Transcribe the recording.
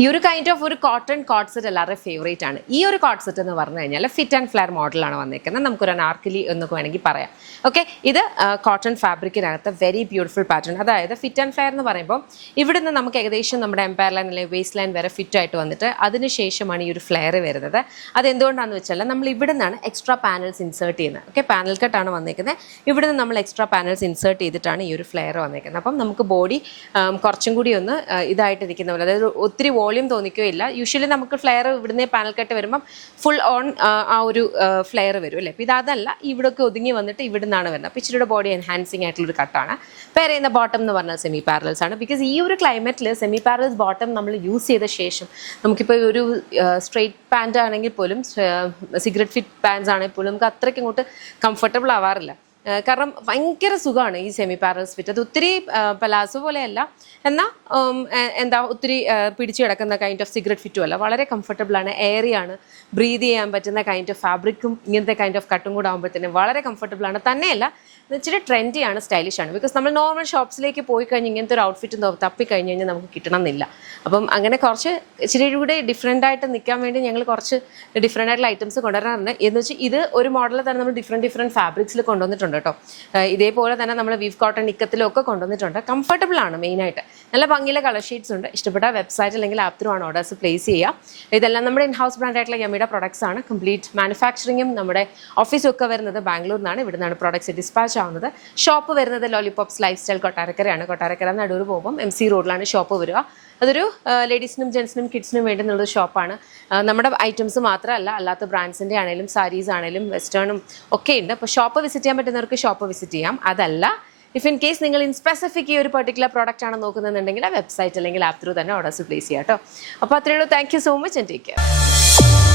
ഈ ഒരു kind of ഒരു കോട്ടൺ കോട്ട് സെറ്റ് എല്ലാവരുടെ ഫേവറേറ്റ് ആണ്. ഈ ഒരു കോട്ട് സെറ്റ് എന്ന് പറഞ്ഞു കഴിഞ്ഞാൽ ഫിറ്റ് ആൻഡ് ഫ്ലെയർ മോഡലാണ് വന്നിരിക്കുന്നത്. നമുക്കൊരു അനാർക്കലി എന്നൊക്കെ വേണമെങ്കിൽ പറയാം. ഓക്കെ, ഇത് കോട്ടൺ ഫാബ്രിക്കിനകത്ത് വെരി ബ്യൂട്ടിഫുൾ പാറ്റേൺ. അതായത് ഫിറ്റ് ആൻഡ് ഫ്ലെയർ എന്ന് പറയുമ്പോൾ ഇവിടുന്ന് നമുക്ക് ഏകദേശം നമ്മുടെ എംപയർ ലൈൻ അല്ലെങ്കിൽ വേസ്റ്റ് ലൈൻ വരെ ഫിറ്റ് ആയിട്ട് വന്നിട്ട് അതിനുശേഷമാണ് ഈ ഒരു ഫ്ലെയർ വരുന്നത്. അതെന്തുകൊണ്ടാണെന്ന് വെച്ചാൽ നമ്മൾ ഇവിടെ നിന്നാണ് എക്സ്ട്രാ പാനൽസ് ഇൻസേർട്ട് ചെയ്യുന്നത്. ഓക്കെ, പാനൽ കട്ടാണ് വന്നിരിക്കുന്നത്. ഇവിടുന്ന് നമ്മൾ എക്സ്ട്രാ പാനൽസ് ഇൻസേർട്ട് ചെയ്തിട്ടാണ് ഈ ഒരു ഫ്ലെയർ വന്നിരിക്കുന്നത്. അപ്പം നമുക്ക് ബോഡി കുറച്ചും കൂടി ഒന്ന് ഇതായിട്ടിരിക്കുന്ന പോലെ, അതായത് ഒത്തിരി വോളിയം തോന്നിക്കുകയില്ല. യൂഷ്വലി നമുക്ക് ഫ്ലെയർ ഇവിടുന്ന് പാനൽ കട്ട് വരുമ്പം ഫുൾ ഓൺ ആ ഒരു ഫ്ലെയർ വരും അല്ലേ. അപ്പോൾ ഇതല്ല, ഇവിടെയൊക്കെ ഒതുങ്ങി വന്നിട്ട് ഇവിടെ നിന്നാണ് വരുന്നത്. അപ്പോൾ ഇച്ചിരിയുടെ ബോഡി എൻഹാൻസിങ് ആയിട്ടുള്ളൊരു കട്ടാണ്. പെയർ ചെയ്യുന്ന ബോട്ടം എന്ന് പറഞ്ഞാൽ സെമി പാരലൽസ് ആണ്. ബിക്കോസ് ഈ ഒരു ക്ലൈമറ്റിൽ സെമി പാരലൽസ് ബോട്ടം നമ്മൾ യൂസ് ചെയ്ത ശേഷം നമുക്കിപ്പോൾ ഒരു സ്ട്രെയിറ്റ് പാൻറ് ആണെങ്കിൽ പോലും, സിഗരറ്റ് ഫിറ്റ് പാൻസ് ആണെങ്കിൽ പോലും നമുക്ക് അത്രയ്ക്ക് ഇങ്ങോട്ട് കംഫർട്ടബിൾ ആവാറില്ല. കാരണം ഭയങ്കര സുഖമാണ് ഈ സെമി പാരൽസ് ഫിറ്റ്. അത് ഒത്തിരി പലാസോ പോലെയല്ല, എന്നാൽ ഒത്തിരി പിടിച്ചു കിടക്കുന്ന കൈൻഡ് ഓഫ് സിഗരറ്റ് ഫിറ്റും അല്ല. വളരെ കംഫർട്ടബിളാണ്, എയറിയാണ്, ബ്രീത് ചെയ്യാൻ പറ്റുന്ന കൈൻഡ് ഓഫ് ഫാബ്രിക്കും ഇങ്ങനത്തെ കൈൻഡ് ഓഫ് കട്ടും കൂടെ ആകുമ്പോഴത്തേനും വളരെ കംഫർട്ടബിളാണ്. തന്നെയല്ല, ഇച്ചിരി ട്രെൻഡിയാണ്, സ്റ്റൈലിഷാണ്. ബിക്കോസ് നമ്മൾ നോർമൽ ഷോപ്സിലേക്ക് പോയി കഴിഞ്ഞ് ഇങ്ങനത്തെ ഒരു ഔട്ട്ഫിറ്റ് തപ്പിക്കഴിഞ്ഞ് കഴിഞ്ഞാൽ നമുക്ക് കിട്ടണമെന്നില്ല. അപ്പം അങ്ങനെ കുറച്ച് ഇച്ചിരി കൂടെ ഡിഫറെൻ്റ് ആയിട്ട് നിൽക്കാൻ വേണ്ടി ഞങ്ങൾ കുറച്ച് ഡിഫറെൻ്റ് ആയിട്ടുള്ള ഐറ്റംസ് കൊണ്ടുവരാറുണ്ട്. എന്ന് വെച്ചാൽ ഇത് ഒരു മോഡൽ തന്നെ നമ്മൾ ഡിഫറെൻറ്റ് ഫാബ്രിക്സിൽ കൊണ്ടുവന്നിട്ടുണ്ട് കേട്ടോ. ഇതേപോലെ തന്നെ നമ്മൾ വീവ് കോട്ടൺ നിക്കത്തിലും ഒക്കെ കൊണ്ടുവന്നിട്ടുണ്ട്. കംഫർട്ടബിൾ ആണ് മെയിനായിട്ട്. നല്ല ഭംഗിയിലെ കളർ ഷീറ്റ്സ് ഉണ്ട്. ഇഷ്ടപ്പെട്ട വെബ്സൈറ്റ് അല്ലെങ്കിൽ ആപ്പ് ത്രൂ ആണ് ഓർഡേഴ്സ് പ്ലേസ് ചെയ്യുക. ഇതെല്ലാം നമ്മുടെ ഇൻ ഹൗസ് ബ്രാൻഡ് ആയിട്ടുള്ള യമ്മിയുടെ പ്രൊഡക്ട്സ് ആണ്. കംപ്ലീറ്റ് മാനുഫാക്ചറിങ്ങും നമ്മുടെ ഓഫീസും ഒക്കെ വരുന്നത് ബാംഗ്ലൂരിൽ നിന്നാണ്. ഇവിടെ നിന്നാണ് പ്രൊഡക്ട്സ് ഡിസ്പാച്ച് ആവുന്നത്. ഷോപ്പ് വരുന്നത് ലോലിപോപ്സ് ലൈഫ് സ്റ്റൈൽ കൊട്ടാരക്കരയാണ്. കൊട്ടാരക്കര നടൂർ പോകുമ്പം MC റോഡിലാണ് ഷോപ്പ് വരിക. അതൊരു ലേഡീസിനും ജെൻസിനും കിഡ്സിനും വേണ്ടി എന്നുള്ളൊരു ഷോപ്പാണ്. നമ്മുടെ ഐറ്റംസ് മാത്രമല്ല, അല്ലാത്ത ബ്രാൻഡ്സിൻ്റെ ആണെങ്കിലും സാരീസ് ആണെങ്കിലും വെസ്റ്റേണും ഒക്കെ ഉണ്ട്. അപ്പോൾ ഷോപ്പ് വിസിറ്റ് ചെയ്യാൻ പറ്റുന്നവർക്ക് ഷോപ്പ് വിസിറ്റ് ചെയ്യാം. അതല്ല, ഇഫ് ഇൻ കേസ് നിങ്ങൾ സ്പെസിഫിക് ഈ ഒരു പെർട്ടിക്കുലർ പ്രോഡക്റ്റ് ആണ് നോക്കുന്നുണ്ടെങ്കിൽ ആ വെബ്സൈറ്റ് അല്ലെങ്കിൽ ആപ്പ് ത്രൂ തന്നെ ഓർഡേഴ്സ് പ്ലേസ് ചെയ്യാം കേട്ടോ. അപ്പോൾ അത്രയേ ഉള്ളൂ. Thank you so much and take care.